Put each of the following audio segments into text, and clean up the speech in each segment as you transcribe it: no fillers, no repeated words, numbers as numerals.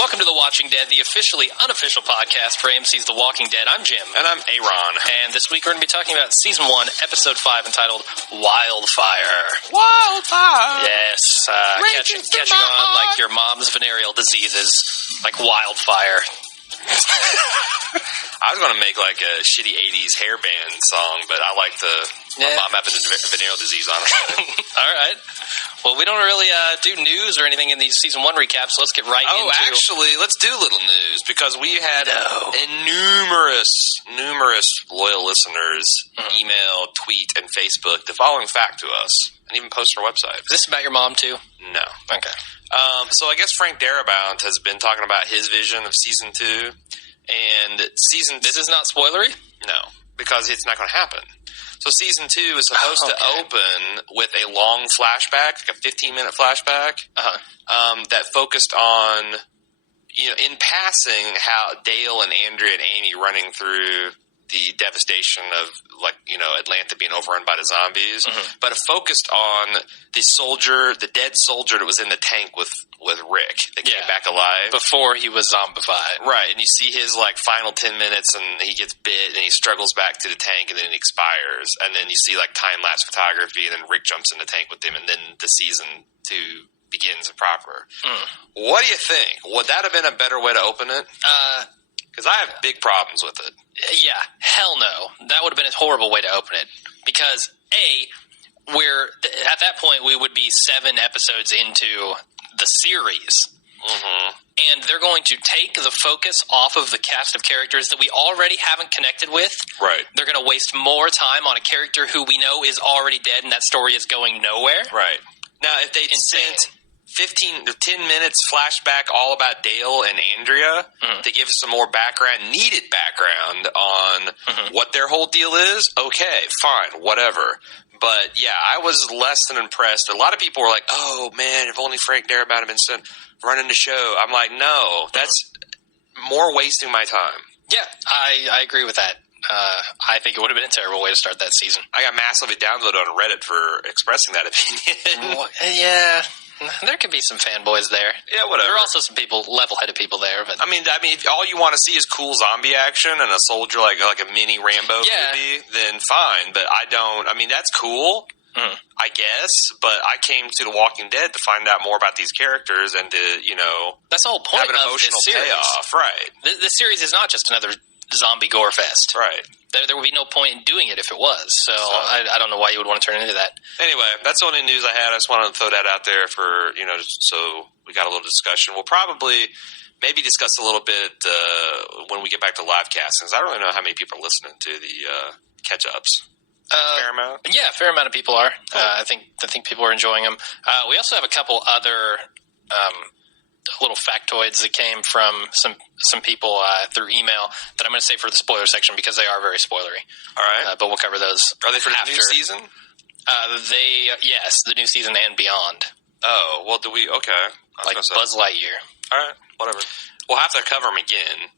Welcome to The Watching Dead, the officially unofficial podcast for AMC's The Walking Dead. I'm Jim. And I'm Aaron. And this week we're going to be talking about Season 1, Episode 5, entitled Wildfire. Wildfire! Yes, catching on like your mom's venereal diseases, like wildfire. I was going to make like a shitty 80s hair band song, but I like my mom having venereal disease, honestly. All right. Well, we don't really do news or anything in these Season 1 recaps, so let's get right into... Oh, actually, let's do little news, because we had numerous loyal listeners email, tweet, and Facebook the following fact to us, and even post our website. Is this about your mom, too? No. Okay. So I guess Frank Darabont has been talking about his vision of Season 2, and This is not spoilery? No, because it's not going to happen. So Season 2 is supposed to open with a long flashback, like a 15-minute flashback, that focused on, in passing, how Dale and Andrea and Amy running through the devastation of, Atlanta being overrun by the zombies. Mm-hmm. But it focused on the dead soldier that was in the tank with Rick that came back alive. Before he was zombified. Right, and you see his, final 10 minutes, and he gets bit, and he struggles back to the tank, and then it expires. And then you see, time-lapse photography, and then Rick jumps in the tank with him, and then the Season 2 begins proper. What do you think? Would that have been a better way to open it? Because I have big problems with it. Yeah, hell no. That would have been a horrible way to open it. Because, at that point, we would be 7 episodes into the series. Mm-hmm. And they're going to take the focus off of the cast of characters that we already haven't connected with. Right. They're going to waste more time on a character who we know is already dead and that story is going nowhere. Right. Now, if they'd sent 10 minutes flashback all about Dale and Andrea to give us some more needed background on what their whole deal is, okay, fine, whatever. But, yeah, I was less than impressed. A lot of people were like, oh, man, if only Frank Darabont had been running the show. I'm like, no, that's more wasting my time. Yeah, I agree with that. I think it would have been a terrible way to start that season. I got massively downloaded on Reddit for expressing that opinion. Yeah. There could be some fanboys there. Yeah, whatever. There are also some level-headed people there. But I mean, if all you want to see is cool zombie action and a soldier like a mini Rambo movie, then fine. But I don't. I mean, that's cool, I guess. But I came to The Walking Dead to find out more about these characters and to, that's the whole point have an emotional of this series. Payoff. Right. This series is not just another zombie gore fest. Right. There would be no point in doing it if it was. So I don't know why you would want to turn into that. Anyway, that's the only news I had. I just wanted to throw that out there for, so we got a little discussion. We'll probably maybe discuss a little bit when we get back to live castings. I don't really know how many people are listening to the catch-ups. Fair amount? Yeah, a fair amount of people are. Cool. I think people are enjoying them. We also have a couple other little factoids that came from some people through email that I'm going to say for the spoiler section because they are very spoilery. All right. But we'll cover those. Are they for the new season? Yes, the new season and beyond. Oh, well, do we? Okay. Like Buzz Lightyear. All right, whatever. We'll have to cover them again.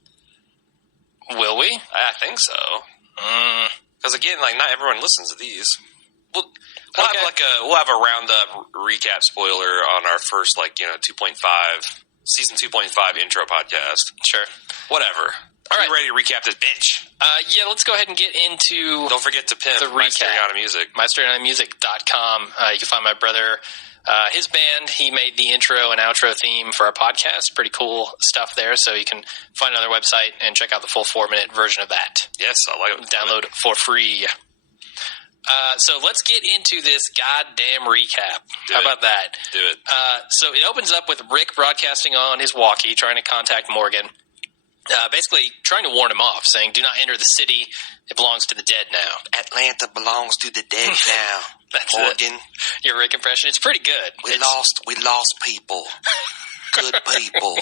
Will we? I think so. Because again, not everyone listens to these. We'll have a roundup recap spoiler on our first 2.5 season 2.5 intro podcast. Sure. Whatever. All right, ready to recap this bitch? Yeah, let's go ahead and get into. Don't forget to pimp the recap. MyStereoNA Music. MyStereoNAmusic.com. You can find my brother. His band, he made the intro and outro theme for our podcast. Pretty cool stuff there. So you can find it on their website and check out the full 4-minute version of that. Yes, I like it. Download for free. So let's get into this goddamn recap. How about that? Do it. So it opens up with Rick broadcasting on his walkie, trying to contact Morgan. Basically trying to warn him off, saying, do not enter the city. It belongs to the dead now. Atlanta belongs to the dead now. That's Morgan. Your Rick impression. It's pretty good. We lost people. Good people.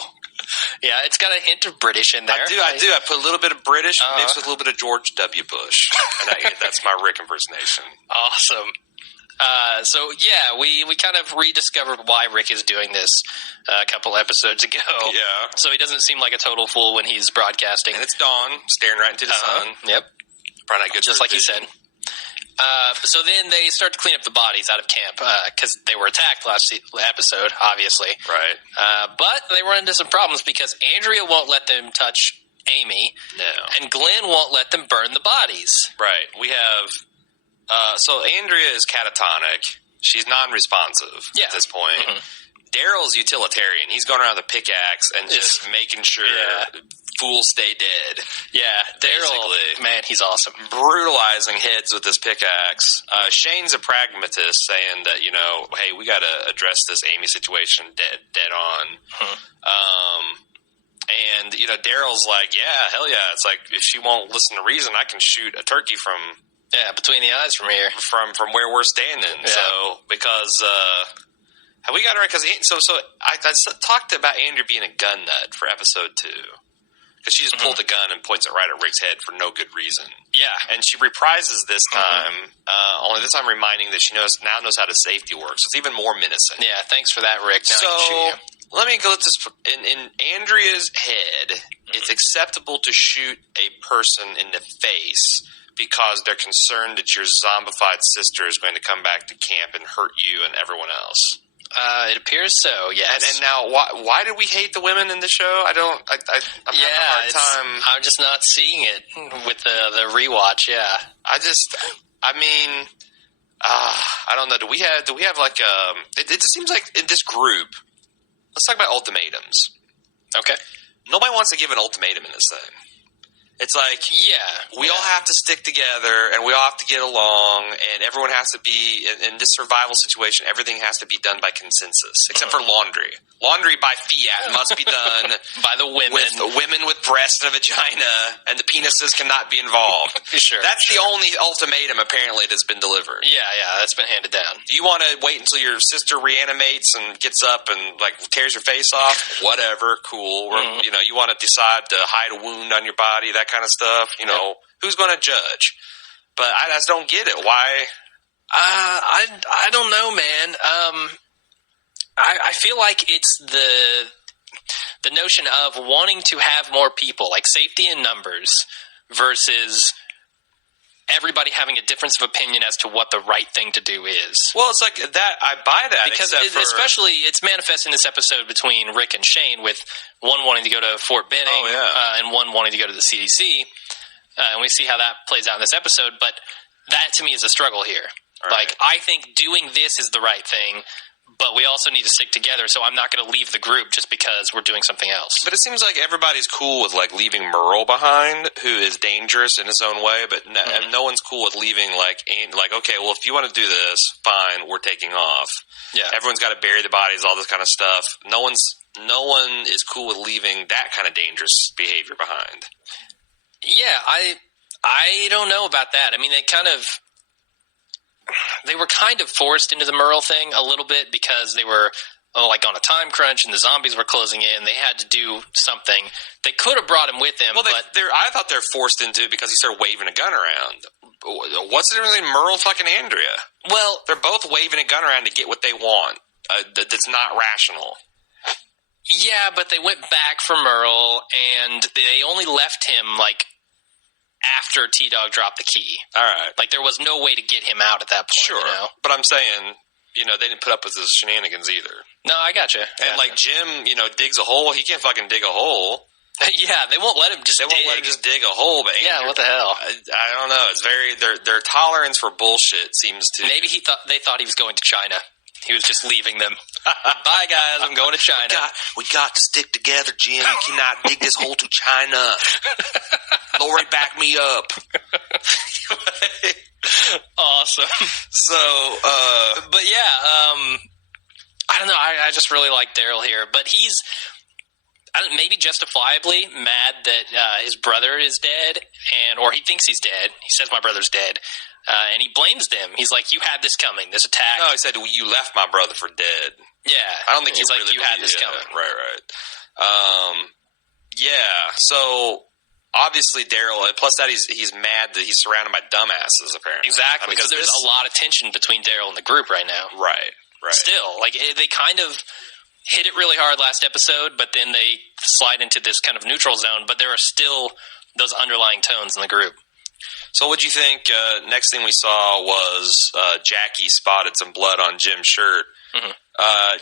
Yeah, it's got a hint of British in there. I do. I put a little bit of British mixed with a little bit of George W. Bush. And that's my Rick impersonation. Awesome. So, yeah, we kind of rediscovered why Rick is doing this a couple episodes ago. Yeah. So he doesn't seem like a total fool when he's broadcasting. And it's dawn, staring right into the sun. Yep. Probably not good. Just like you said. So then they start to clean up the bodies out of camp because they were attacked last episode, obviously. Right. But they run into some problems because Andrea won't let them touch Amy. No. And Glenn won't let them burn the bodies. Right. We have... so Andrea is catatonic. She's non-responsive at this point. Mm-hmm. Daryl's utilitarian. He's going around with a pickaxe and just making sure fools stay dead. Yeah, Daryl, man, he's awesome. Brutalizing heads with this pickaxe. Shane's a pragmatist, saying that, hey, we got to address this Amy situation dead on. And, Daryl's like, yeah, hell yeah. It's like, if she won't listen to reason, I can shoot a turkey from... Yeah, between the eyes from here. From where we're standing. Yeah. So, because... have we got it right? Because I talked about Andrea being a gun nut for episode 2. Because she just pulled the gun and points it right at Rick's head for no good reason. Yeah. And she reprises this time, only this time reminding that she knows how the safety works. It's even more menacing. Yeah, thanks for that, Rick. Now I can shoot you. Let me go with this. In Andrea's head, it's acceptable to shoot a person in the face because they're concerned that your zombified sister is going to come back to camp and hurt you and everyone else. It appears so, yes. And now, why do we hate the women in the show? I'm having a hard time. I'm just not seeing it with the rewatch. Yeah, I don't know. Do we have like it just seems like in this group. Let's talk about ultimatums. Okay. Nobody wants to give an ultimatum in this thing. It's like, we all have to stick together, and we all have to get along, and everyone has to be, in this survival situation, everything has to be done by consensus, except for laundry. Laundry by fiat must be done by the women. With women with breasts and a vagina, and the penises cannot be involved. Sure. That's the only ultimatum, apparently, that's been delivered. Yeah, that's been handed down. Do you want to wait until your sister reanimates and gets up and, tears your face off? Whatever, cool. You want to decide to hide a wound on your body, that kind of stuff, who's going to judge? But I just don't get it. Why? I don't know, man. I feel like it's the notion of wanting to have more people, like safety in numbers, versus everybody having a difference of opinion as to what the right thing to do is. Well, it's like that. I buy that. Because especially it's manifest in this episode between Rick and Shane, with one wanting to go to Fort Benning and one wanting to go to the CDC. And we see how that plays out in this episode. But that, to me, is a struggle here. Right. I think doing this is the right thing, but we also need to stick together, so I'm not going to leave the group just because we're doing something else. But it seems like everybody's cool with, leaving Merle behind, who is dangerous in his own way, but no one's cool with leaving, okay, well, if you want to do this, fine, we're taking off. Yeah. Everyone's got to bury the bodies, all this kind of stuff. No one is cool with leaving that kind of dangerous behavior behind. Yeah, I don't know about that. I mean, they were kind of forced into the Merle thing a little bit because they were on a time crunch and the zombies were closing in. They had to do something. They could have brought him with them. Well, I thought they're forced into it because he started waving a gun around. What's the difference between Merle and fucking Andrea? Well, they're both waving a gun around to get what they want. That's not rational. Yeah, but they went back for Merle, and they only left him, after T-Dog dropped the key. All right. There was no way to get him out at that point. Sure. But I'm saying, they didn't put up with his shenanigans either. No, I gotcha. And, Jim, digs a hole. He can't fucking dig a hole. Yeah, they won't let him just dig. They won't let him just dig a hole. But yeah, what the hell? I don't know. It's their tolerance for bullshit seems to... Maybe they thought he was going to China. He was just leaving them. Bye, guys. I'm going to China. We got to stick together, Jim. You cannot dig this hole to China. Lori, back me up. Awesome. So, but yeah, I don't know. I just really like Daryl here. But he's maybe justifiably mad that his brother is dead, or he thinks he's dead. He says, my brother's dead. And he blames them. He's like, you had this coming, this attack. No, he said, you left my brother for dead. Yeah. I don't think he's really you had this coming. Right. Yeah, so obviously Daryl, plus that he's mad that he's surrounded by dumbasses, apparently. Exactly, because there's a lot of tension between Daryl and the group right now. Right. Still, they kind of hit it really hard last episode, but then they slide into this kind of neutral zone, but there are still those underlying tones in the group. So what'd you think? Next thing we saw was Jackie spotted some blood on Jim's shirt. Mm-hmm.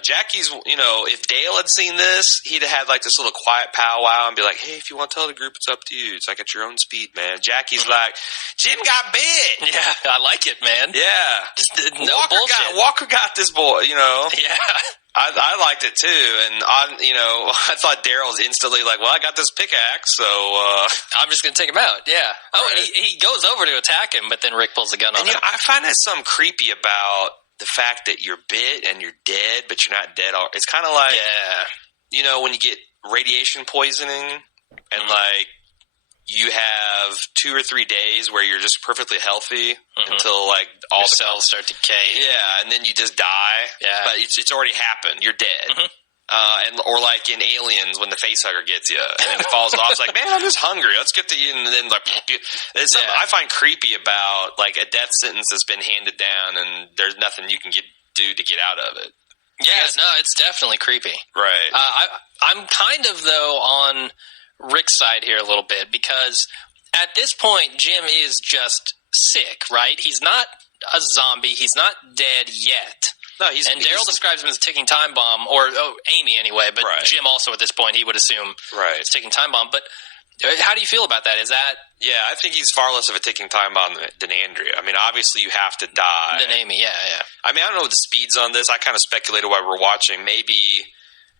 Jackie's, if Dale had seen this, he'd have had like this little quiet powwow and be like, hey, if you want to tell the group, it's up to you. It's like at your own speed, man. Jackie's like, Jim got bit. Yeah, I like it, man. Yeah. Just, no bullshit. Walker got this boy, Yeah. I liked it too, and I thought Daryl was instantly like, well, I got this pickaxe, so I'm just going to take him out, yeah. Oh, right. and he goes over to attack him, but then Rick pulls the gun on him. I find that something creepy about the fact that you're bit and you're dead, but you're not dead. It's kind of like, when you get radiation poisoning and like you have 2 or 3 days where you're just perfectly healthy until like all your the cells start to decay. Yeah, and then you just die. Yeah, but it's already happened. You're dead. Or like in Aliens when the facehugger gets you and then it falls off. It's like, man, I'm just hungry. Let's get to you. And then like, it's something I find creepy about like a death sentence that's been handed down and there's nothing you can do to get out of it. Yeah, no, it's definitely creepy. Right. I'm kind of though on Rick's side here a little bit because at this point Jim is just sick, right? He's not a zombie. He's not dead yet. No, and Daryl describes him as a ticking time bomb, or Amy anyway, but Jim also at this point he would assume it's a ticking time bomb. But how do you feel about that? Is that... Yeah, I think he's far less of a ticking time bomb than Andrea. I mean, obviously you have to die. Than Amy, yeah. I mean, I don't know what the speeds on this. I kind of speculated while we were watching. Maybe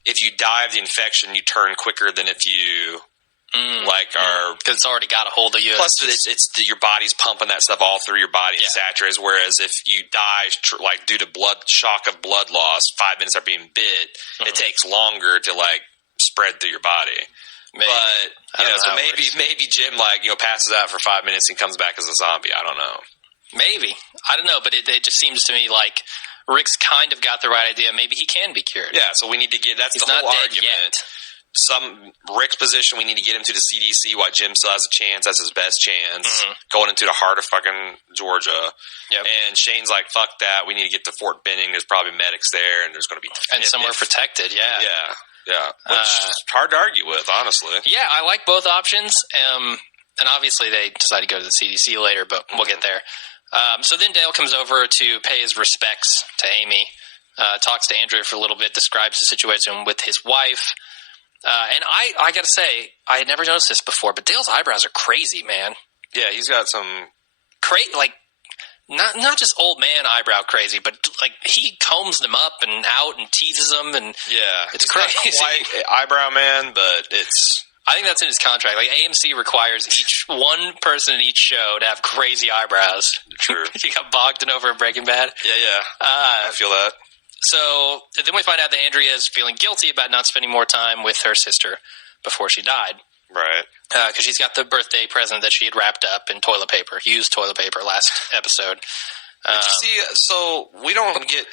if you die of the infection, you turn quicker than if you... because it's already got a hold of you. Plus, it's your body's pumping that stuff all through your body. It saturates. Whereas if you die like due to shock of blood loss, 5 minutes after being bit, it takes longer to like spread through your body. Maybe. But so maybe Jim passes out for 5 minutes and comes back as a zombie. I don't know. Maybe I don't know, but it just seems to me like Rick's kind of got the right idea. Maybe he can be cured. Yeah. So we need to get He's the whole argument. Rick's position, we need to get him to the CDC while Jim still has a chance. That's his best chance. Going into the heart of fucking Georgia. Yep. And Shane's like, fuck that. We need to get to Fort Benning. There's probably medics there, and there's going to be... And somewhere protected, yeah. Yeah. Which is hard to argue with, honestly. Yeah, I like both options. And obviously they decide to go to the CDC later, but we'll get there. So then Dale comes over to pay his respects to Amy, talks to Andrea for a little bit, describes the situation with his wife. And I gotta say, I had never noticed this before, but Dale's eyebrows are crazy, man. Yeah, he's got some not just old man eyebrow crazy, but like he combs them up and out and teases them, and it's crazy. Not quite eyebrow man, but it's. I think that's in his contract. Like AMC requires each one person in each show to have crazy eyebrows. True. You got Bogdan over in Breaking Bad. Yeah. I feel that. So then we find out that Andrea is feeling guilty about not spending more time with her sister before she died. Right. Because she's got the birthday present that she had wrapped up in toilet paper, used toilet paper last episode. Did you see? So we don't get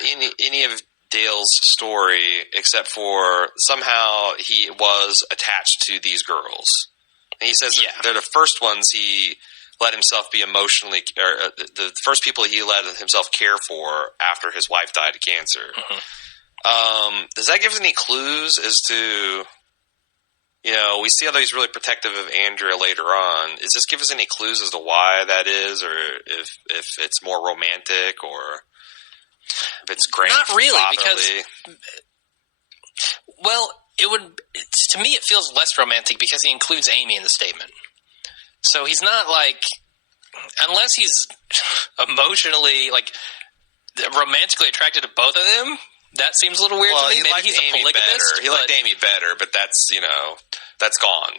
any of Dale's story except for somehow he was attached to these girls. And he says they're the first ones he let himself be emotionally, or the first people he let himself care for after his wife died of cancer. Does that give us any clues as to, we see how he's really protective of Andrea later on. Does this give us any clues as to why that is, or if it's more romantic, or if it's great? Not really, because, it would, to me it feels less romantic because he includes Amy in the statement. So he's not like, unless he's emotionally, romantically attracted to both of them, that seems a little weird to me. Maybe he's a polygamist. He liked Amy better, but that's, that's gone.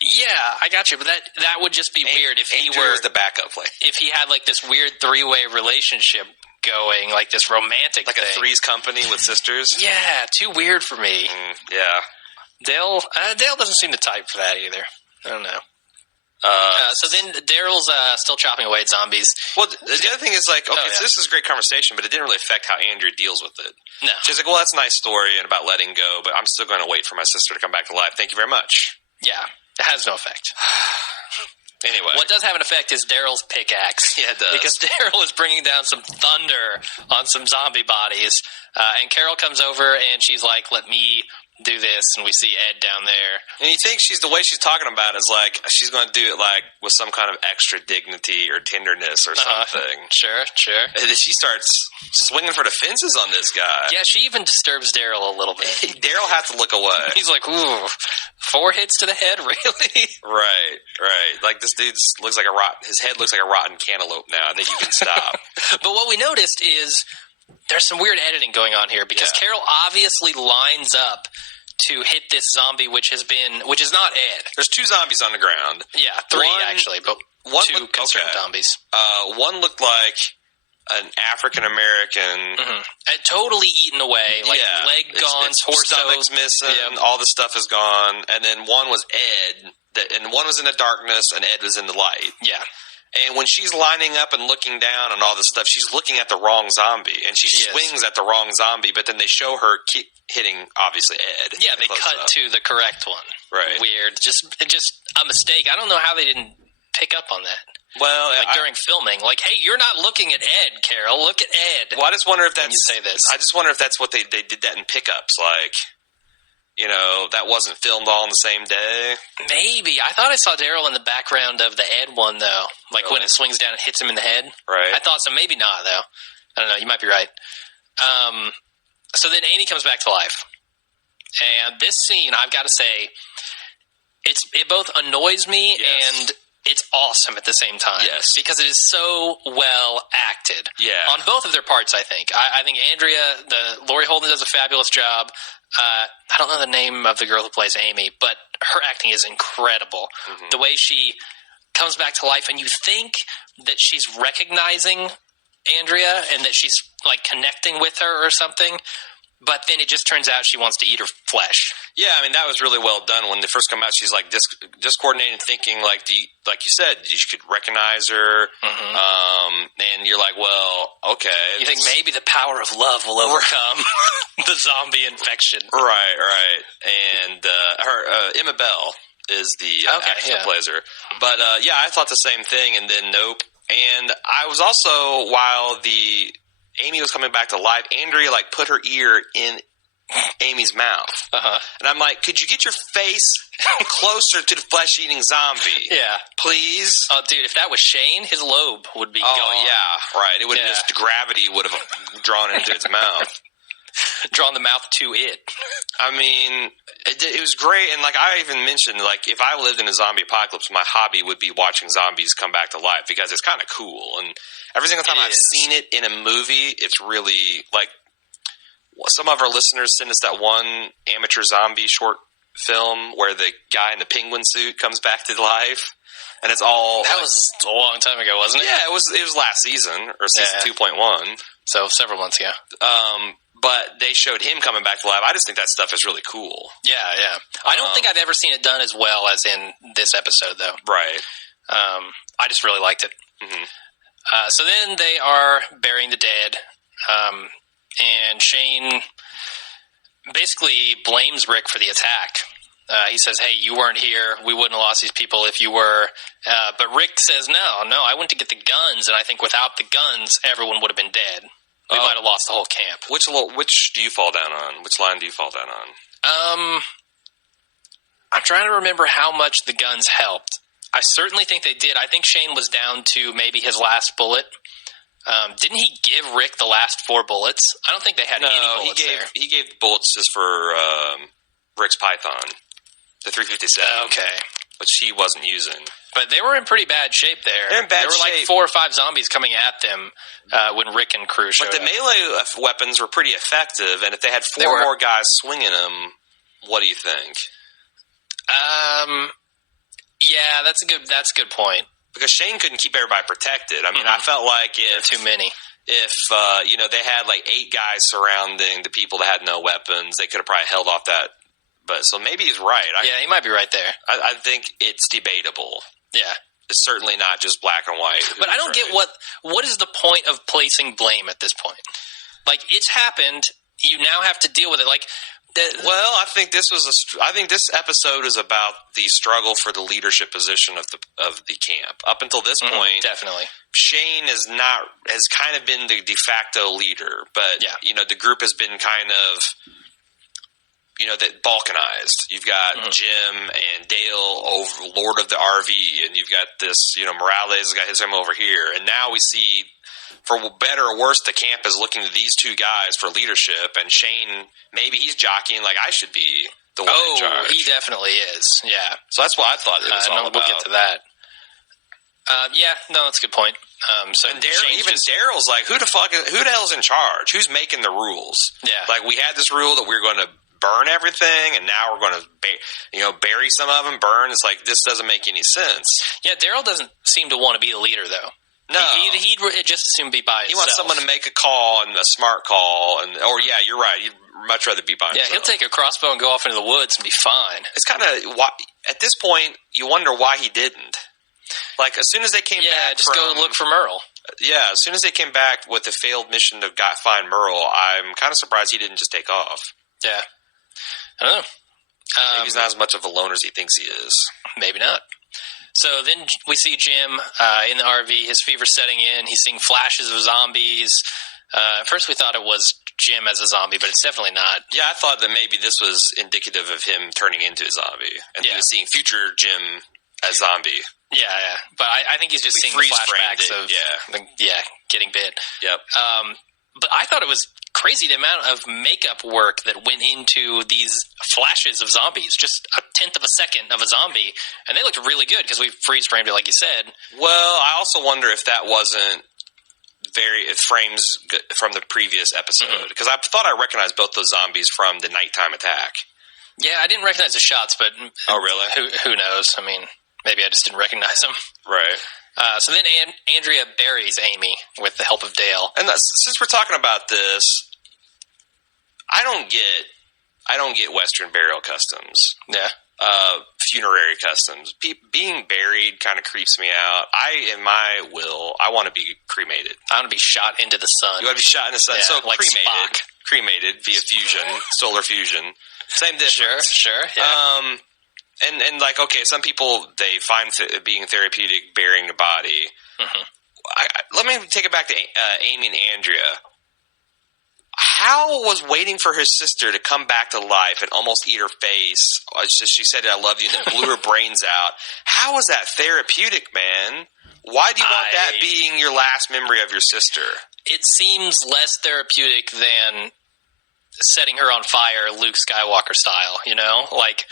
Yeah, I got you, but that would just be weird if he was the backup play. If he had this weird three-way relationship going, this romantic thing. A Three's Company with sisters. Yeah, too weird for me. Yeah. Dale doesn't seem the type for that either. I don't know. So then Daryl's still chopping away at zombies. Well, the other thing is so this is a great conversation, but it didn't really affect how Andrea deals with it. No. She's like, well, that's a nice story and about letting go, but I'm still going to wait for my sister to come back to life. Thank you very much. Yeah, it has no effect. Anyway. What does have an effect is Daryl's pickaxe. Yeah, it does. Because Daryl is bringing down some thunder on some zombie bodies. And Carol comes over and she's like, let me do this, and we see Ed down there. And you think the way she's talking about it is like she's going to do it like with some kind of extra dignity or tenderness or something. Sure. And then she starts swinging for the fences on this guy. Yeah, she even disturbs Daryl a little bit. Daryl has to look away. He's like, ooh, 4 hits to the head, really? Right. Like this dude looks like his head looks like a rotten cantaloupe now. I think you can stop. But what we noticed is there's some weird editing going on here because Carol obviously lines up to hit this zombie, which is not Ed. There's 2 zombies on the ground. Yeah, 3 actually, but 2 concerned zombies. One looked like an African American, totally eaten away, like leg gone, torso, stomach's missing, all the stuff is gone, and then one was Ed, and one was in the darkness, and Ed was in the light. Yeah. And when she's lining up and looking down and all this stuff, she's looking at the wrong zombie, and she swings at the wrong zombie. But then they show her hitting, obviously, Ed. Yeah, they cut to the correct one. Right, weird, just a mistake. I don't know how they didn't pick up on that. Well, during filming, like, hey, you're not looking at Ed, Carol. Look at Ed. Well, I just wonder if that's when you say this. I just wonder if that's what they did that in pickups, like. That wasn't filmed all on the same day. Maybe. I thought I saw Daryl in the background of the Ed one, though. Like when it swings down and hits him in the head. Right. I thought so. Maybe not, though. I don't know. You might be right. So then Amy comes back to life. And this scene, I've got to say, it both annoys me and it's awesome at the same time. Yes. Because it is so well acted. Yeah. On both of their parts, I think. I think Laurie Holden does a fabulous job. I don't know the name of the girl who plays Amy, but her acting is incredible. Mm-hmm. The way she comes back to life, and you think that she's recognizing Andrea and that she's like connecting with her or something, but then it just turns out she wants to eat her flesh. Yeah, I mean, that was really well done. When they first come out, she's like discoordinated, thinking like you said, you could recognize her, and you're like, well, okay. You think maybe the power of love will overcome the zombie infection. Right. And her Emma Bell is the actress that plays her. But, I thought the same thing, and then nope. And I was also, while Amy was coming back to life, Andrea put her ear in Amy's mouth. And I'm like, could you get your face closer to the flesh-eating zombie? Yeah. Please? Oh, dude, if that was Shane, his lobe would be gone. Oh, yeah, right. It would have just, gravity would have drawn into its mouth. Drawn the mouth to it. I mean, it was great. And I even mentioned, if I lived in a zombie apocalypse, my hobby would be watching zombies come back to life because it's kind of cool. And every single time I've seen it in a movie, it's really some of our listeners send us that one amateur zombie short film where the guy in the penguin suit comes back to life. And it's all... That was a long time ago, wasn't it? Yeah, it was last season, or season 2.1. So several months ago. But they showed him coming back to life. I just think that stuff is really cool. Yeah. I don't think I've ever seen it done as well as in this episode, though. Right. I just really liked it. Mm-hmm. So then they are burying the dead, and Shane basically blames Rick for the attack. He says, hey, you weren't here. We wouldn't have lost these people if you were. But Rick says, no, I went to get the guns, and I think without the guns, everyone would have been dead. We might have lost the whole camp. Which do you fall down on? Which line do you fall down on? I'm trying to remember how much the guns helped. I certainly think they did. I think Shane was down to maybe his last bullet. Didn't he give Rick the last 4 bullets? I don't think they had any bullets there. He gave bullets just for Rick's Python, the 357. Okay. Which he wasn't using. But they were in pretty bad shape there. They're in bad shape. There were 4 or 5 zombies coming at them when Rick and crew showed up. But the melee weapons were pretty effective, and if they had 4 more guys swinging them, what do you think? Yeah, that's a good point. Because Shane couldn't keep everybody protected. I mean, I felt like if too many. If they had 8 guys surrounding the people that had no weapons, they could have probably held off that. But so maybe he's right. He might be right there. I think it's debatable. Yeah. It's certainly not just black and white. But I don't get what is the point of placing blame at this point? It's happened. You now have to deal with it. Well, I think this episode is about the struggle for the leadership position of the camp. Up until this point, definitely, Shane has kind of been the de facto leader, but the group has been kind of that balkanized. You've got Jim and Dale over Lord of the RV, and you've got this, Morales has got him over here. And now we see, for better or worse, the camp is looking to these two guys for leadership, and Shane, maybe he's jockeying like I should be the one in charge. He definitely is, yeah. So that's what I thought it was all about. We'll get to that. That's a good point. Daryl's like, who the hell's in charge? Who's making the rules? Yeah. Like, we had this rule that we were going to burn everything, and now we're going to bury some of them, burn. It's like, this doesn't make any sense. Yeah, Daryl doesn't seem to want to be the leader, though. No. He'd just assume be by himself. He wants someone to make a call, and a smart call, you're right, he'd much rather be by himself. Yeah, he'll take a crossbow and go off into the woods and be fine. It's kind of, at this point, you wonder why he didn't. Like, as soon as they came back just go look for Merle. Yeah, as soon as they came back with the failed mission to find Merle, I'm kind of surprised he didn't just take off. Yeah. I don't know. Maybe he's not as much of a loner as he thinks he is. Maybe not. So then we see Jim in the RV, his fever's setting in. He's seeing flashes of zombies. At first we thought it was Jim as a zombie, but it's definitely not. Yeah, I thought that maybe this was indicative of him turning into a zombie. And he was seeing future Jim as zombie. Yeah. But I think he's just seeing the flashbacks of getting bit. Yep. But I thought it was crazy the amount of makeup work that went into these flashes of zombies. Just a tenth of a second of a zombie. And they looked really good because we freeze framed it like you said. Well, I also wonder if that wasn't frames from the previous episode. Because I thought I recognized both those zombies from the nighttime attack. Yeah, I didn't recognize the shots, but... Oh, really? Who knows? I mean, maybe I just didn't recognize them. Right. So then Andrea buries Amy with the help of Dale. And since we're talking about this, I don't get Western burial customs. Yeah. Funerary customs. Being buried kind of creeps me out. I want to be cremated. I want to be shot into the sun. You want to be shot in the sun? Yeah, so like cremated. Spock. Cremated via fusion, solar fusion. Same difference. Sure. Yeah. And like, okay, some people, they find being therapeutic burying the body. Let me take it back to Amy and Andrea. How was waiting for her sister to come back to life and almost eat her face? She said, I love you, and then blew her brains out. How was that therapeutic, man? Why do you want that being your last memory of your sister? It seems less therapeutic than setting her on fire Luke Skywalker style, Like,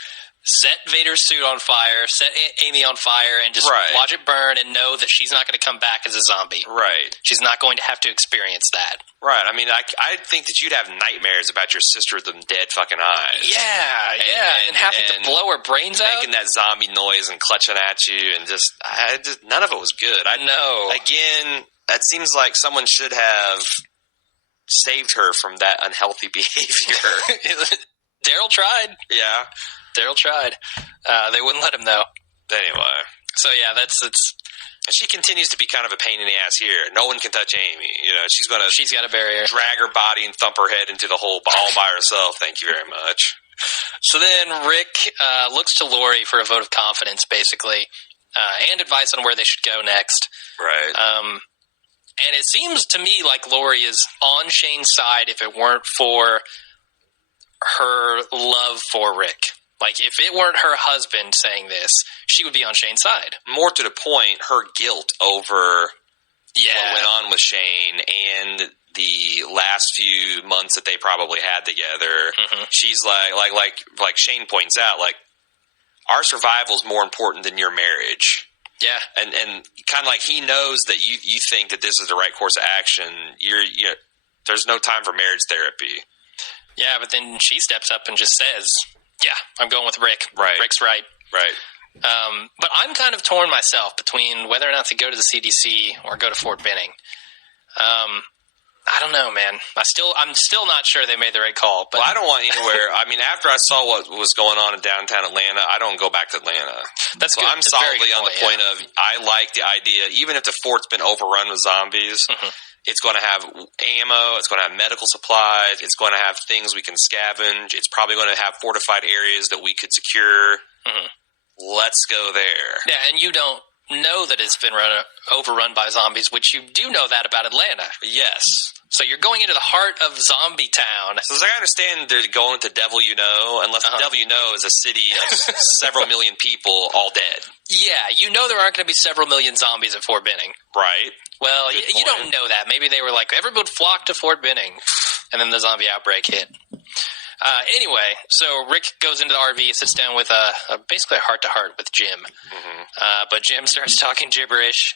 set Vader's suit on fire, set Amy on fire, and just watch it burn and know that she's not going to come back as a zombie. Right. She's not going to have to experience that. Right. I mean, I think that you'd have nightmares about your sister with them dead fucking eyes. Yeah. And having to blow her brains out. Making that zombie noise and clutching at you, and just none of it was good. I know. Again, that seems like someone should have saved her from that unhealthy behavior. Daryl tried. Yeah. Daryl tried. They wouldn't let him, though. Anyway. So, yeah, it's... And she continues to be kind of a pain in the ass here. No one can touch Amy. She's got a barrier. Drag her body and thump her head into the hole all by herself. Thank you very much. So then Rick looks to Lori for a vote of confidence, basically, and advice on where they should go next. Right. And it seems to me like Lori is on Shane's side if it weren't for her love for Rick. Like, if it weren't her husband saying this, she would be on Shane's side. More to the point, her guilt over what went on with Shane and the last few months that they probably had together. She's like Shane points out, like, our survival is more important than your marriage. Yeah. And kind of like he knows that you think that this is the right course of action. There's no time for marriage therapy. Yeah, but then she steps up and just says, yeah, I'm going with Rick. Right. Rick's right. Right. But I'm kind of torn myself between whether or not to go to the CDC or go to Fort Benning. I don't know, man. I'm still not sure they made the right call. But I don't want anywhere. I mean, after I saw what was going on in downtown Atlanta, I don't go back to Atlanta. That's good. I'm solidly on the point of I like the idea, even if the fort's been overrun with zombies, it's going to have ammo, it's going to have medical supplies, it's going to have things we can scavenge, it's probably going to have fortified areas that we could secure. Let's go there. Yeah, and you don't know that it's been overrun by zombies, which you do know that about Atlanta. Yes. So you're going into the heart of Zombie Town. So as I understand, they're going to Devil You Know, unless the Devil You Know is a city of several million people all dead. Yeah, you know there aren't going to be several million zombies at Fort Benning. Right. Well, you don't know that. Maybe they were like, everyone would flock to Fort Benning, and then the zombie outbreak hit. Anyway, so Rick goes into the RV, sits down with basically a heart-to-heart with Jim. But Jim starts talking gibberish.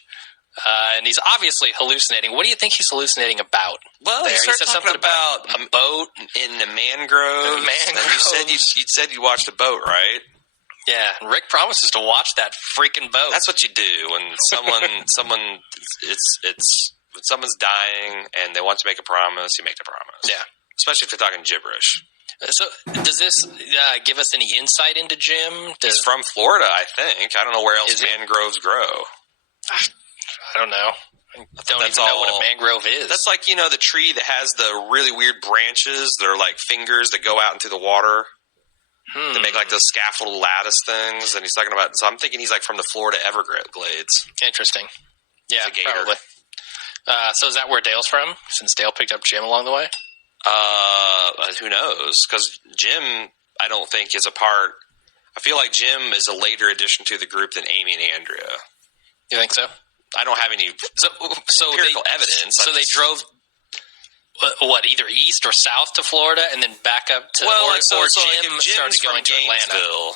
And he's obviously hallucinating. What do you think he's hallucinating about? Well, he said something about a boat in the mangroves. You said you watched a boat, right? Yeah, and Rick promises to watch that freaking boat. That's what you do when when someone's dying and they want to make a promise. You make the promise. Yeah, especially if you're talking gibberish. So, does this give us any insight into Jim? He's from Florida, I think. I don't know where else mangroves grow. I don't know. I don't even know what a mangrove is. That's like, the tree that has the really weird branches that are like fingers that go out into the water. They make like those scaffold lattice things. And he's talking about, so I'm thinking he's like from the Florida Everglades. Interesting. Yeah, probably. So is that where Dale's from? Since Dale picked up Jim along the way? Who knows? Because Jim, I don't think is a part. I feel like Jim is a later addition to the group than Amy and Andrea. You think so? I don't have any empirical evidence. So they drove, either east or south to Florida and then back up to, Jim started going to Atlanta.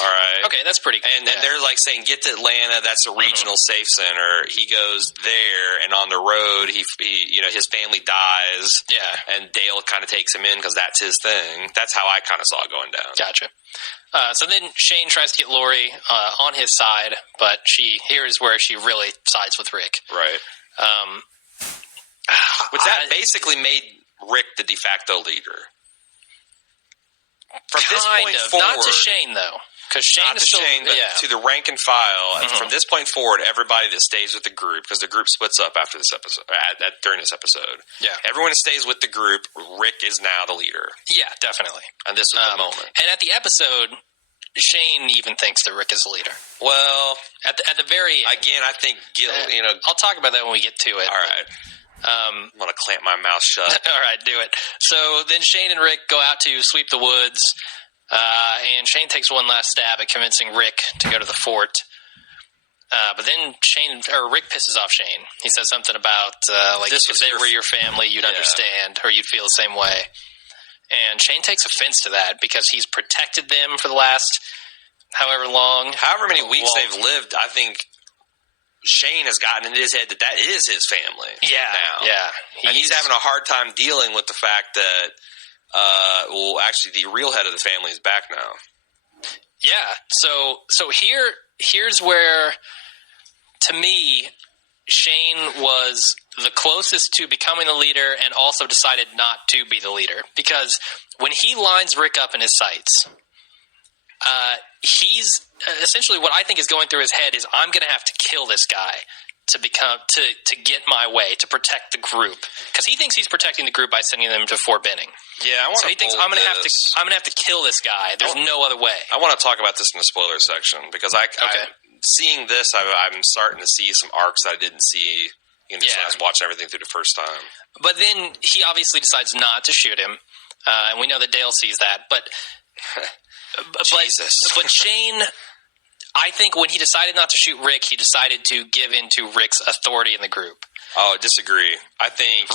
All right. Okay, that's pretty good. And they're like saying, get to Atlanta, that's a regional safe center. He goes there, and on the road, he his family dies. Yeah. And Dale kind of takes him in because that's his thing. That's how I kind of saw it going down. Gotcha. So then Shane tries to get Lori on his side, but here's where she really sides with Rick. Right. Which that basically made Rick the de facto leader. From this point forward, not to Shane though, because Shane is still, but to the rank and file. From this point forward, everybody that stays with the group, because the group splits up after this episode, during this episode. Yeah, everyone stays with the group. Rick is now the leader. Yeah, definitely. And this was the moment. And at the episode, Shane even thinks that Rick is the leader. Well, at the very end, again, I think I'll talk about that when we get to it. All right. I'm going to clamp my mouth shut. All right, do it. So then Shane and Rick go out to sweep the woods, and Shane takes one last stab at convincing Rick to go to the fort. But then Rick pisses off Shane. He says something about if they were your family, you'd understand, or you'd feel the same way. And Shane takes offense to that because he's protected them for the last however many weeks they've lived. I think Shane has gotten into his head that is his family. Yeah, now. Yeah. And he's having a hard time dealing with the fact that, actually, the real head of the family is back now. Yeah. So here's where, to me, Shane was the closest to becoming the leader and also decided not to be the leader. Because when he lines Rick up in his sights, he's essentially what I think is going through his head is I'm going to have to kill this guy to get my way, to protect the group, because he thinks he's protecting the group by sending them to Fort Benning. Yeah, so he thinks I'm going to have to kill this guy. There's no other way. I want to talk about this in the spoiler section because seeing this, I'm starting to see some arcs that I didn't see. When I was watching everything through the first time. But then he obviously decides not to shoot him, and we know that Dale sees that, but. Jesus. But Shane, I think when he decided not to shoot Rick, he decided to give in to Rick's authority in the group. Oh, disagree. I think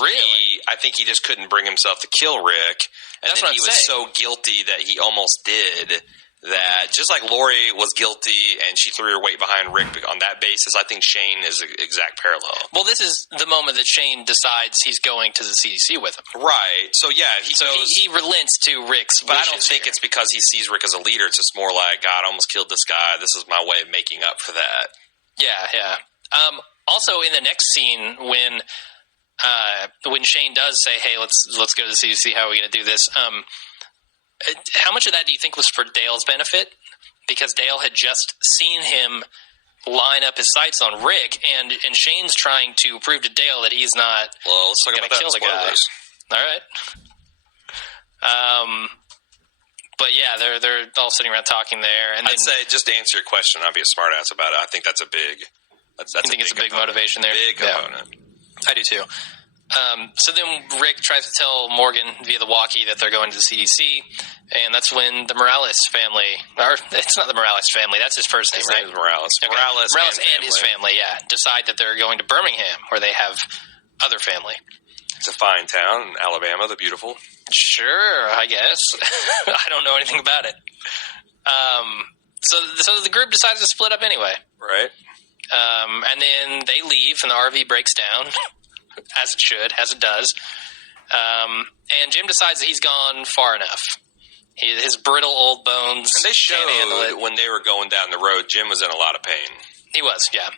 he just couldn't bring himself to kill Rick, and then he was so guilty that he almost did. That just like Lori was guilty and she threw her weight behind Rick on that basis, I think Shane is the exact parallel. Well, this is the moment that Shane decides he's going to the CDC with him. Right. So, yeah. He relents to Rick's But I don't think it's because he sees Rick as a leader. It's just more like, God, I almost killed this guy. This is my way of making up for that. Yeah, yeah. Also, in the next scene, when Shane does say, hey, let's go to the CDC, how are we going to do this? How much of that do you think was for Dale's benefit? Because Dale had just seen him line up his sights on Rick, and Shane's trying to prove to Dale that he's not going to kill the guy. All right. But yeah, they're all sitting around talking there, and I'd say just to answer your question, I'd be a smart ass about it. I think that's a big. That's I think it's a big motivation there. Big component. I do too. So then Rick tries to tell Morgan via the walkie that they're going to the CDC, and that's when the Morales family, or it's not the Morales family, that's his first name, His right? name is Morales. Okay. Morales and his family, yeah, decide that they're going to Birmingham, where they have other family. It's a fine town in Alabama, the beautiful. Sure, I guess. I don't know anything about it. So the group decides to split up anyway. Right. And then they leave, and the RV breaks down, as it should, as it does. And Jim decides that he's gone far enough. His brittle old bones and they showed can't handle it. When they were going down the road, Jim was in a lot of pain. He was, yeah.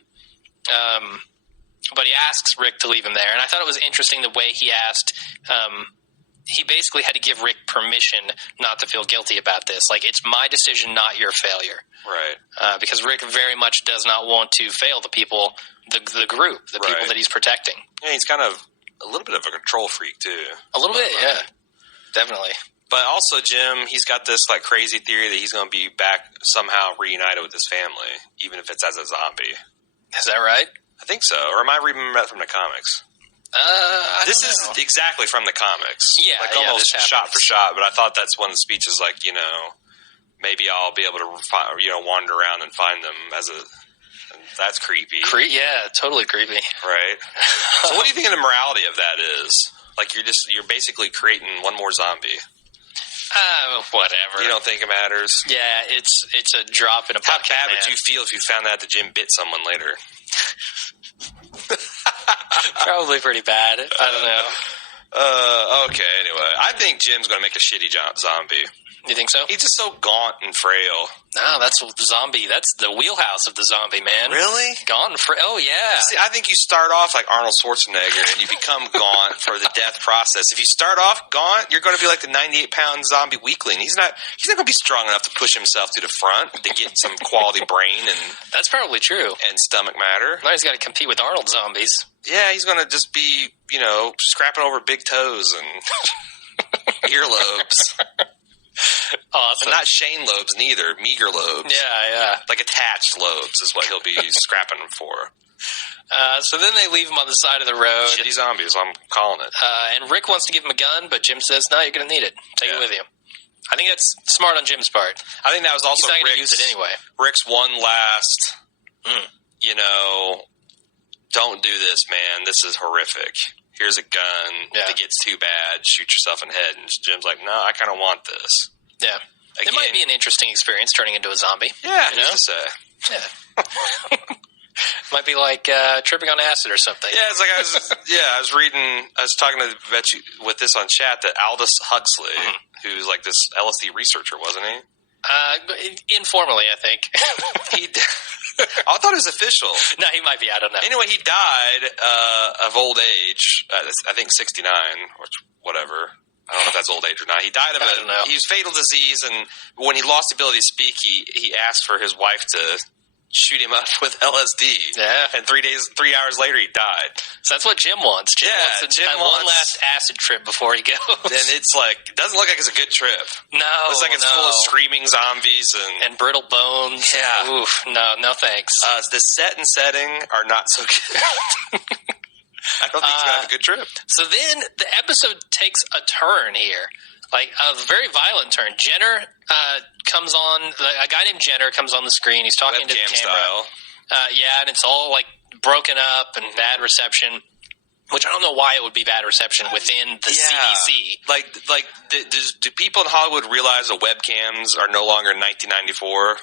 But he asks Rick to leave him there, and I thought it was interesting the way he asked. He basically had to give Rick permission not to feel guilty about this. Like, it's my decision, not your failure. Right. Because Rick very much does not want to fail the people, the group, the people that he's protecting. Yeah, he's kind of a little bit of a control freak, too. A little bit, yeah. Definitely. But also, Jim, he's got this like crazy theory that he's going to be back somehow reunited with his family, even if it's as a zombie. Is that right? I think so. Or am I remembering that from the comics? This is exactly from the comics. Yeah, like almost shot for shot. But I thought that's one of the speeches. Like, maybe I'll be able to wander around and find them as a. That's creepy. Yeah, totally creepy. Right. So, what do you think of the morality of that is? Like, you're basically creating one more zombie. Whatever. You don't think it matters? Yeah, it's a drop in a bucket. How bad would you feel if you found out that Jim bit someone later? Probably pretty bad. I don't know. Okay, anyway. I think Jim's going to make a shitty zombie. You think so? He's just so gaunt and frail. No, that's the zombie. That's the wheelhouse of the zombie, man. Really? Gaunt and frail? Oh, yeah. See, I think you start off like Arnold Schwarzenegger and you become gaunt for the death process. If you start off gaunt, you're going to be like the 98-pound zombie weakling. He's not going to be strong enough to push himself to the front to get some quality brain and... That's probably true. And stomach matter. Now he's got to compete with Arnold zombies. Yeah, he's going to just be, scrapping over big toes and earlobes. Awesome. And not Shane lobes, neither. Meager lobes. Yeah. Like attached lobes is what he'll be scrapping them for. So then they leave him on the side of the road. Shitty zombies, I'm calling it. And Rick wants to give him a gun, but Jim says, no, you're going to need it. Take it with you. I think that's smart on Jim's part. I think that was also He's not going to use it anyway. Rick's one last, don't do this, man. This is horrific. Here's a gun. If it gets too bad, shoot yourself in the head. And Jim's like, no, I kind of want this. Yeah. Again, it might be an interesting experience turning into a zombie. Yeah, who's to say? Yeah. Might be like tripping on acid or something. Yeah, it's like I was talking to with this on chat that Aldous Huxley, who's like this LSD researcher, wasn't he? Informally, I think. I thought it was official. No, he might be. I don't know. Anyway, he died of old age. I think 69 or whatever. I don't know if that's old age or not. He died of he was fatal disease, and when he lost the ability to speak, he asked for his wife to shoot him up with LSD. Yeah. And 3 hours later, he died. So that's what Jim wants. Jim wants one last acid trip before he goes. And it's like, it doesn't look like it's a good trip. No, it's like it's full of screaming zombies and brittle bones. Yeah. Oof, no thanks. The set and setting are not so good. I don't think he's going to have a good trip. So then the episode takes a turn here. Like a very violent turn. Jenner comes on. A guy named Jenner comes on the screen. He's talking to the camera. Style. And it's all like broken up and bad reception. Which I don't know why it would be bad reception within the CDC. Do people in Hollywood realize that webcams are no longer 1994?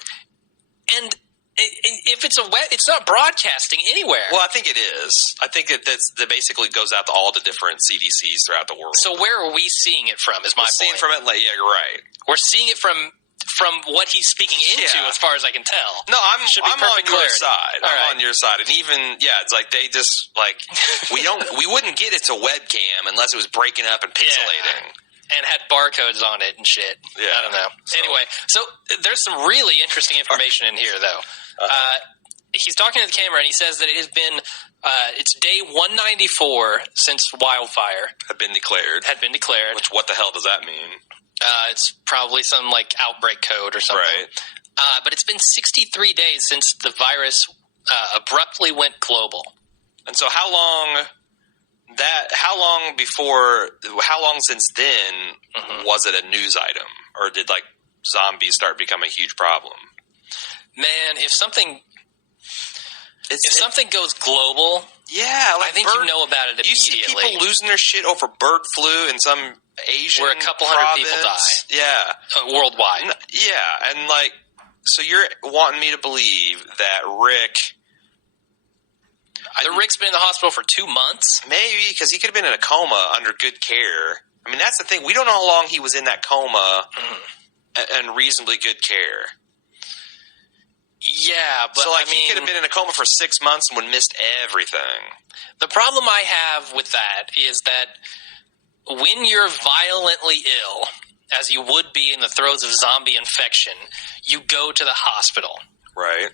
And if it's it's not broadcasting anywhere. Well, I think it is. I think that basically goes out to all the different CDCs throughout the world. So where are we seeing it from? Is my point. Seeing from it, you're right. We're seeing it from what he's speaking into, as far as I can tell. No, I'm on your side. I'm on your side, and even it's like they just like we wouldn't get it to webcam unless it was breaking up and pixelating. And had barcodes on it and shit. Yeah. I don't know. Anyway, so there's some really interesting information in here, though. He's talking to the camera, and he says that it has been it's day 194 since Wildfire had been declared. Which, what the hell does that mean? It's probably some like outbreak code or something. Right. But it's been 63 days since the virus abruptly went global. And so how long How long since then was it a news item, or did like zombies start becoming a huge problem? Man, if something goes global, I think you know about it immediately. You see people losing their shit over bird flu in some Asian where a couple hundred people die. Yeah, worldwide. Yeah, and like, so you're wanting me to believe that Rick's been in the hospital for 2 months? Maybe, because he could have been in a coma under good care. I mean, that's the thing. We don't know how long he was in that coma and reasonably good care. Yeah, but so, like, he could have been in a coma for 6 months and would have missed everything. The problem I have with that is that when you're violently ill, as you would be in the throes of zombie infection, you go to the hospital. Right.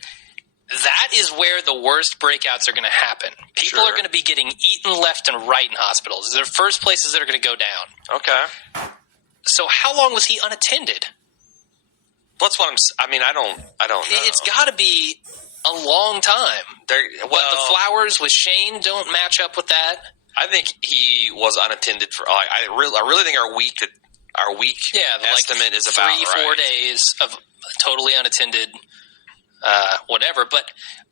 That is where the worst breakouts are going to happen. People are going to be getting eaten left and right in hospitals. They're the first places that are going to go down. Okay. So how long was he unattended? That's what I don't know. It's got to be a long time. The flowers with Shane don't match up with that. I think he was unattended for. Like, I really think our week estimate is about 3-4 days of totally unattended. Whatever, but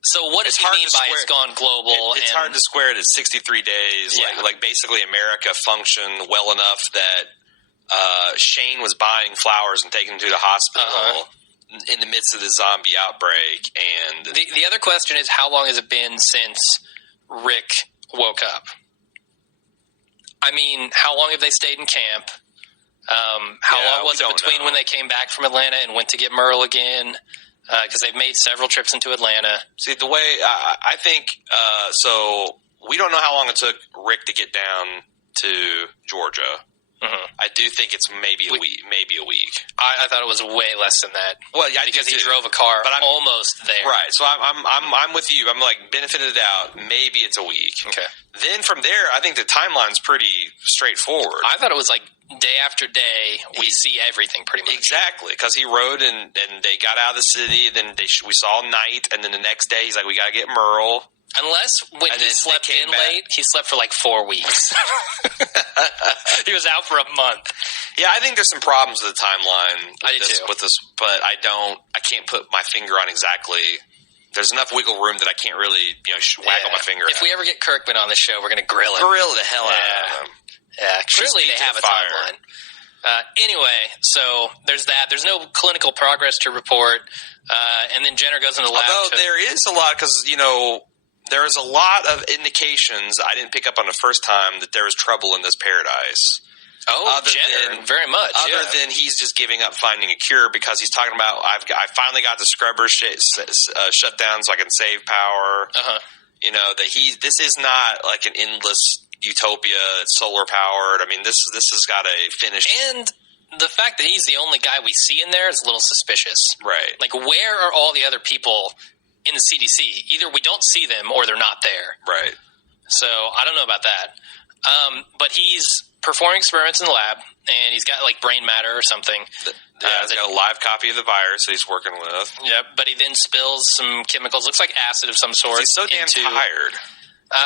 so what does he mean by it's gone global? It's hard to square it at 63 days. Yeah. Like basically America functioned well enough that Shane was buying flowers and taking them to the hospital in the midst of the zombie outbreak. And the other question is, how long has it been since Rick woke up? I mean, how long have they stayed in camp? How long was it between when they came back from Atlanta and went to get Merle again? Because they've made several trips into Atlanta. See, the way I think, so we don't know how long it took Rick to get down to Georgia. Mm-hmm. I do think it's maybe a week. I thought it was way less than that. Well, yeah, because he drove a car, but I'm almost there. Right. So I'm with you. I'm like benefit of the doubt. Maybe it's a week. Okay. Then from there, I think the timeline's pretty straightforward. I thought it was like day after day, we see everything pretty much. Exactly, because he rode and they got out of the city. Then we saw night, and then the next day he's like, we got to get Merle. Unless when he slept in late, he slept for like 4 weeks. He was out for a month. Yeah, I think there's some problems with the timeline. I do too. With this, but I can't put my finger on exactly. There's enough wiggle room that I can't really, waggle my finger. If we ever get Kirkman on the show, we're going to grill him. Grill the hell out of him. Yeah, clearly they have a timeline. Anyway, so there's that. There's no clinical progress to report. And then Jenner goes in the lab. Although there is a lot, because, there is a lot of indications I didn't pick up on the first time that there was trouble in this paradise. Oh, Jenner, very much. Other than he's just giving up finding a cure, because he's talking about, I finally got the scrubbers shut down so I can save power. That this is not like an endless utopia that's solar powered. I mean, this has got a finish. And the fact that he's the only guy we see in there is a little suspicious. Right. Like, where are all the other people in the CDC? Either we don't see them or they're not there. Right. So I don't know about that. But he's performing experiments in the lab, and he's got like brain matter or something. He's got a live copy of the virus that he's working with. Yeah, but he then spills some chemicals. Looks like acid of some sort. He's so damn tired.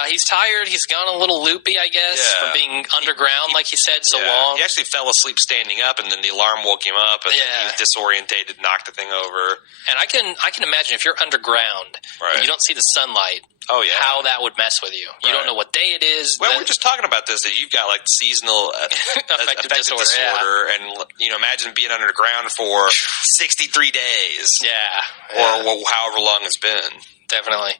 He's tired. He's gone a little loopy, I guess, from being underground, like he said, so long. He actually fell asleep standing up, and then the alarm woke him up, and he was disorientated, knocked the thing over. And I can imagine if you're underground and you don't see the sunlight, how that would mess with you. You don't know what day it is. Well, we're just talking about this, that you've got like seasonal affective disorder, and imagine being underground for 63 days. Yeah. Or however long it's been. Definitely.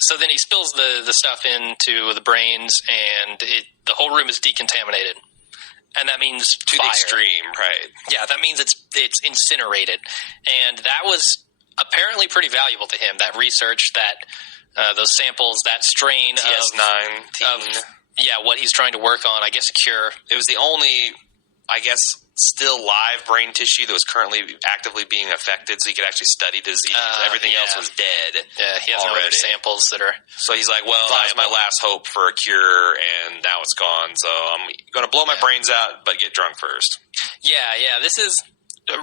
So then he spills the stuff into the brains, and the whole room is decontaminated. And that means to fire. The extreme, right? Yeah, that means it's incinerated. And that was apparently pretty valuable to him, that research, that those samples, that strain TS9 of what he's trying to work on, I guess a cure. It was the only, I guess, still live brain tissue that was currently actively being affected, so he could actually study disease. Everything else was dead. Yeah, he has no other samples that are. So he's like, well, that was my last hope for a cure, and now it's gone. So I'm going to blow my brains out, but get drunk first. Yeah. This is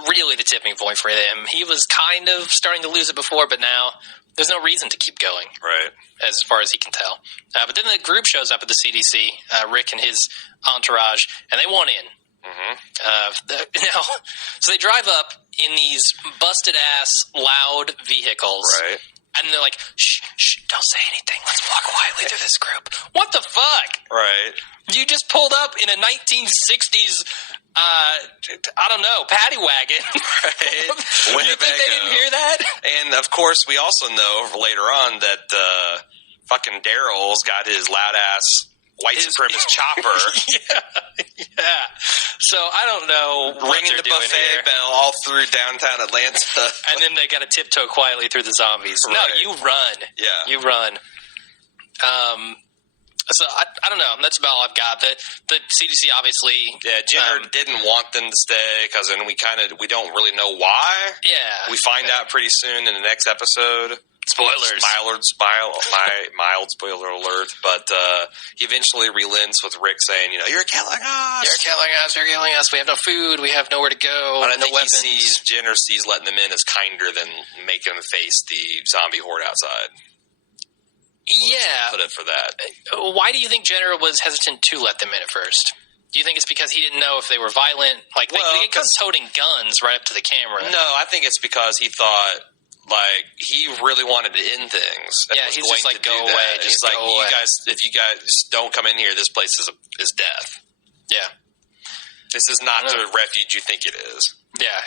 really the tipping point for him. He was kind of starting to lose it before, but now There's no reason to keep going. Right. As far as he can tell. But then the group shows up at the CDC, Rick and his entourage, and they want in. So they drive up in these busted-ass, loud vehicles. Right. And they're like, shh, don't say anything. Let's walk quietly through this group. What the fuck? Right. You just pulled up in a 1960s, I don't know, paddy wagon. Right. You think they didn't hear that? And, of course, we also know later on that fucking Daryl's got his loud-ass white supremacist chopper. Yeah. So I don't know what ringing they're the doing buffet here. bell all through downtown Atlanta. And then they got to tiptoe quietly through the zombies. Right. No, you run. Yeah. You run. So I don't know. That's about all I've got. The CDC obviously. Yeah, Jenner didn't want them to stay because then we don't really know why. Yeah. We find out pretty soon in the next episode. Spoilers. Mild spoiler alert. But he eventually relents with Rick saying, you're killing us. You're killing us. We have no food. We have nowhere to go. But I no think weapons. Jenner sees letting them in as kinder than making them face the zombie horde outside. Yeah. Put it for that. Why do you think Jenner was hesitant to let them in at first? Do you think it's because he didn't know if they were violent? Like, they come toting guns right up to the camera. No, I think it's because he thought, he really wanted to end things. Yeah, he's just like, go away. He's like, if you guys don't come in here, this place is death. Yeah. This is not the refuge you think it is. Yeah.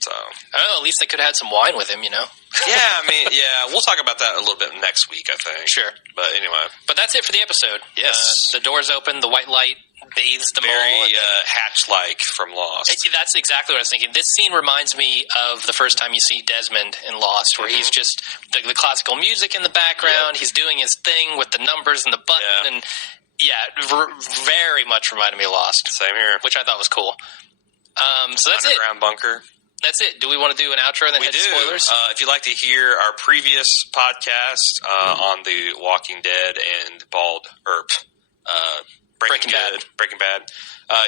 So I don't know. At least they could have had some wine with him, Yeah, we'll talk about that a little bit next week, I think. Sure. But anyway. But that's it for the episode. Yes. The doors open, the white light bathes the mall. Very Hatch-like from Lost. That's exactly what I was thinking. This scene reminds me of the first time you see Desmond in Lost, where he's just the classical music in the background. Yep. He's doing his thing with the numbers and the button. And very much reminded me of Lost. Same here. Which I thought was cool. So that's it. Underground bunker. That's it. Do we want to do an outro and then head to spoilers? If you'd like to hear our previous podcast on The Walking Dead and Breaking Bad,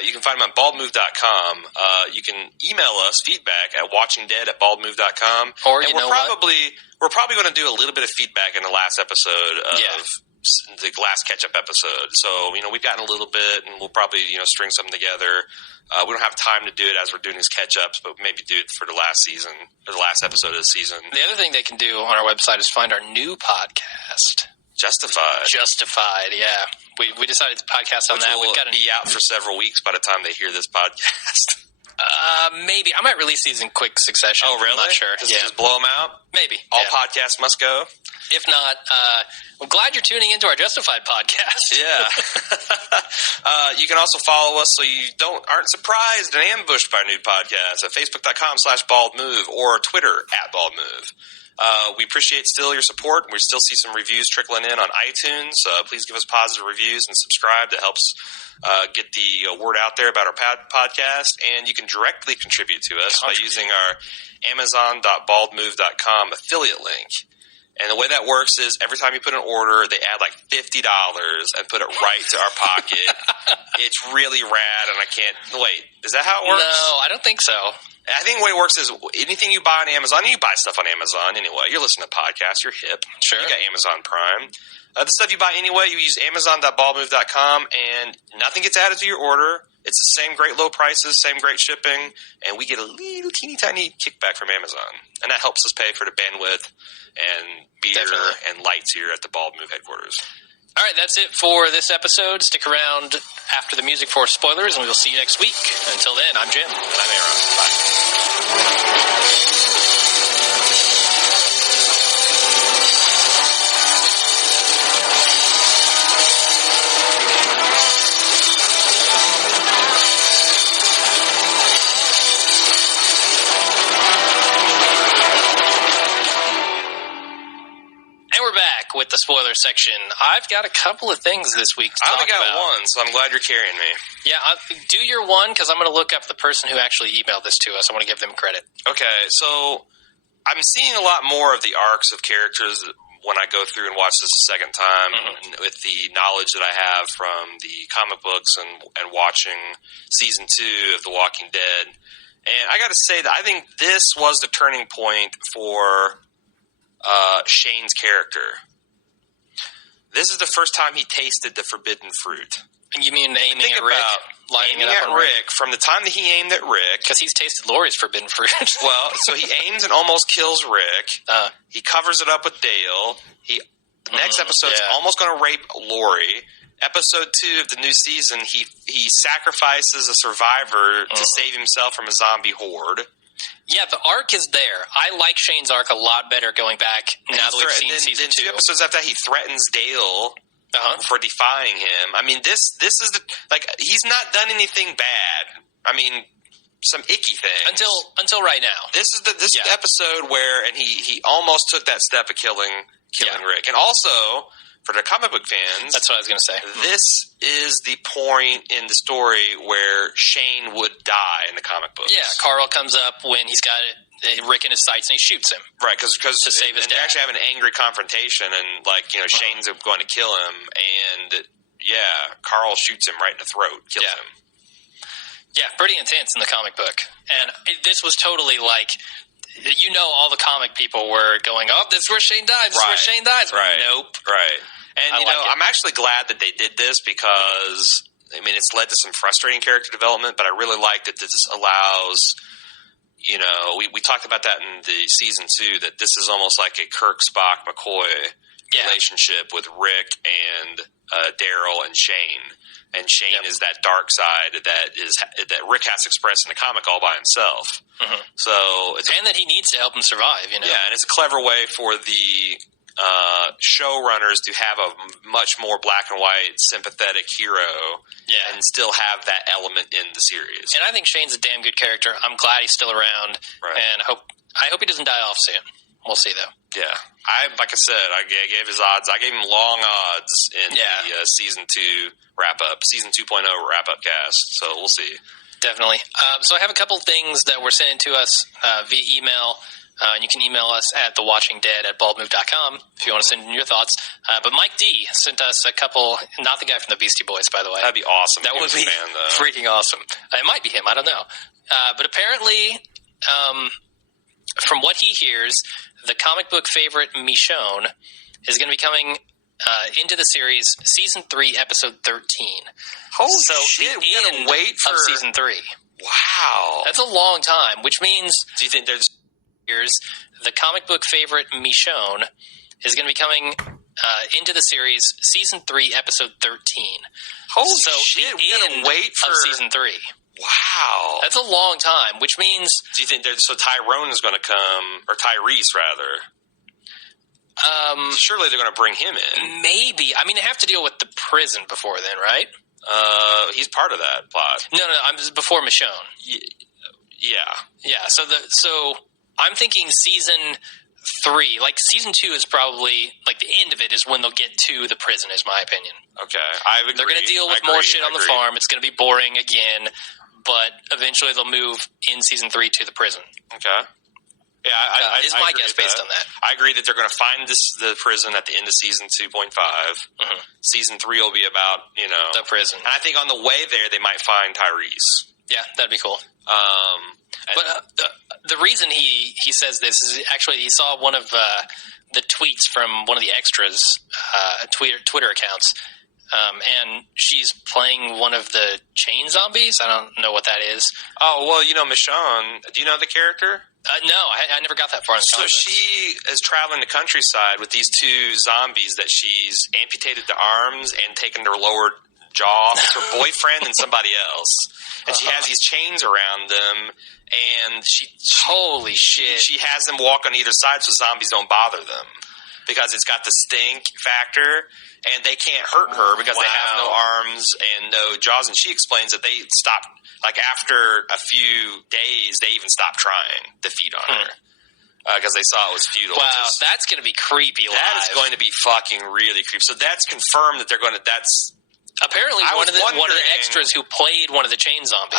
you can find them on baldmove.com. You can email us feedback at watchingdead@baldmove.com. Or we're probably going to do a little bit of feedback in the last episode of the last catch-up episode. So, we've gotten a little bit, and we'll probably, string something together. We don't have time to do it as we're doing these catch-ups, but maybe do it for the last season, or the last episode of the season. The other thing they can do on our website is find our new podcast. Justified, yeah. We decided to podcast on that. We've got to be out for several weeks by the time they hear this podcast. Maybe. I might release these in quick succession. Oh, really? I'm not sure. Just blow them out? Maybe. All podcasts must go? If not, I'm glad you're tuning into our Justified podcast. Yeah. You can also follow us so you aren't surprised and ambushed by a new podcast at facebook.com/baldmove or Twitter @baldmove. We appreciate still your support. We still see some reviews trickling in on iTunes. Please give us positive reviews and subscribe. That helps get the word out there about our podcast. And you can directly contribute to us by using our amazon.baldmove.com affiliate link. And the way that works is every time you put an order, they add like $50 and put it right to our pocket. It's really rad, and I can't – wait, is that how it works? No, I don't think so. I think the way it works is anything you buy on Amazon – you buy stuff on Amazon anyway. You're listening to podcasts. You're hip. Sure. You got Amazon Prime. The stuff you buy anyway, you use amazon.baldmove.com, and nothing gets added to your order. It's the same great low prices, same great shipping, and we get a little teeny tiny kickback from Amazon. And that helps us pay for the bandwidth and beer and lights here at the Bald Move headquarters. All right, that's it for this episode. Stick around after the music for spoilers, and we will see you next week. Until then, I'm Jim. And I'm Aaron. Bye. With the spoiler section, I've got a couple of things this week to I talk only got about. one, so I'm glad you're carrying me. Yeah, do your one, because I'm going to look up the person who actually emailed this to us. I want to give them credit. Okay, so I'm seeing a lot more of the arcs of characters when I go through and watch this a second time, with the knowledge that I have from the comic books and watching Season 2 of The Walking Dead. And I got to say that I think this was the turning point for Shane's character. This is the first time he tasted the forbidden fruit. You mean aiming at Rick? Aiming at Rick. From the time that he aimed at Rick. Because he's tasted Lori's forbidden fruit. Well, so he aims and almost kills Rick. He covers it up with Dale. The next episode's almost going to rape Lori. Episode 2 of the new season, he sacrifices a survivor to save himself from a zombie horde. Yeah, the arc is there. I like Shane's arc a lot better going back now that we've seen season 2. 2 episodes after that, he threatens Dale for defying him. I mean, this is he's not done anything bad. I mean, some icky things until right now. This is the episode where he almost took that step of killing Rick, and also. For the comic book fans, that's what I was going to say. This is the point in the story where Shane would die in the comic books. Yeah, Carl comes up when he's got Rick in his sights and he shoots him. Right, because to save his dad. They actually have an angry confrontation, and Shane's going to kill him, and Carl shoots him right in the throat, kills him. Yeah, pretty intense in the comic book, and this was totally like. All the comic people were going, oh, this is where Shane dies. This is where Shane dies. Right. Nope. Right. And, I'm actually glad that they did this because, it's led to some frustrating character development, but I really like that this allows, we talked about that in the season 2, that this is almost like a Kirk, Spock, McCoy relationship with Rick and Daryl and Shane. And Shane is that dark side that Rick has to express in the comic all by himself. Mm-hmm. So and that he needs to help him survive. Yeah, and it's a clever way for the showrunners to have a much more black and white, sympathetic hero, and still have that element in the series. And I think Shane's a damn good character. I'm glad he's still around, and I hope he doesn't die off soon. We'll see, though. Yeah. Like I said, I gave his odds. I gave him long odds in the Season 2 wrap-up, Season 2.0 wrap-up cast. So we'll see. Definitely. So I have a couple things that were sent to us via email. And you can email us at thewatchingdead@baldmove.com if you want to send in your thoughts. But Mike D sent us a couple, not the guy from the Beastie Boys, by the way. That'd be awesome. That would be freaking awesome. It might be him. I don't know. But apparently, from what he hears, the comic book favorite Michonne is going to be coming into the series Season 3, Episode 13. Holy shit, we gotta wait for Season 3. Wow. That's a long time, which means... Do you think there's... The comic book favorite Michonne is going to be coming into the series Season 3, Episode 13. Holy shit, we gotta wait for Season 3. Wow. That's a long time, which means... Do you think Tyrone is going to come, or Tyrese, rather? Surely they're going to bring him in. Maybe. They have to deal with the prison before then, right? He's part of that plot. No, I'm before Michonne. Yeah. So I'm thinking Season 3. Season 2 is probably, the end of it is when they'll get to the prison, is my opinion. Okay, I agree. They're going to deal with more shit on the farm. It's going to be boring again, but eventually they'll move in Season 3 to the prison. Okay. Yeah, is my guess based on that. I agree that they're going to find the prison at the end of Season 2.5. Mm-hmm. Season 3 will be about, the prison. And I think on the way there, they might find Tyrese. Yeah, that'd be cool. But the reason he says this is actually he saw one of the tweets from one of the extras Twitter accounts, and she's playing one of the chain zombies. I don't know what that is. Oh, well, Michonne, do you know the character? No, I never got that far in the comics. So she is traveling the countryside with these two zombies that she's amputated the arms and taken their lower jaw. It's her boyfriend and somebody else. And she has these chains around them, and holy shit, she has them walk on either side so zombies don't bother them because it's got the stink factor, and they can't hurt her because they have no arms and no jaws. And she explains that they stopped, after a few days, they even stopped trying to feed on her because they saw it was futile. Wow, that's going to be creepy live. That is going to be fucking really creepy. So that's confirmed that they're going to, apparently one of the extras who played one of the chain zombies.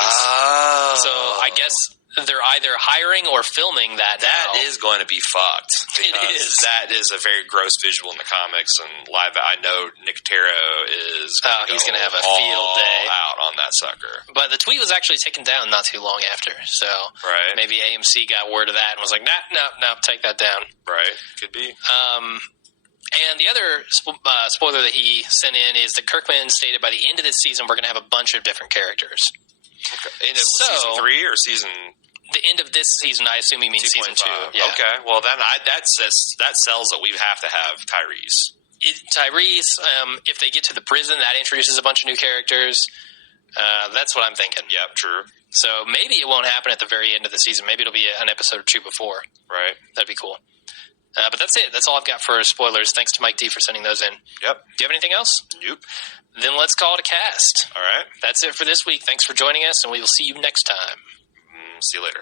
So I guess they're either hiring or filming that now. That is going to be fucked. It is. That is a very gross visual in the comics and live. I know Nick Taro is he's going to have a field day out on that sucker. But the tweet was actually taken down not too long after, so maybe AMC got word of that and was like, nah, take that down. Right, could be. And the other spoiler that he sent in is that Kirkman stated by the end of this season we're going to have a bunch of different characters. Okay. Season 3 or season... The end of this season, I assume he means season 2. Yeah. Okay, well then that sells that we have to have Tyrese. If they get to the prison, that introduces a bunch of new characters. That's what I'm thinking. Yep, true. So maybe it won't happen at the very end of the season. Maybe it'll be an episode or two before. Right. That'd be cool. But that's it. That's all I've got for spoilers. Thanks to Mike D for sending those in. Yep. Do you have anything else? Nope. Then let's call it a cast. All right. That's it for this week. Thanks for joining us, and we will see you next time. See you later.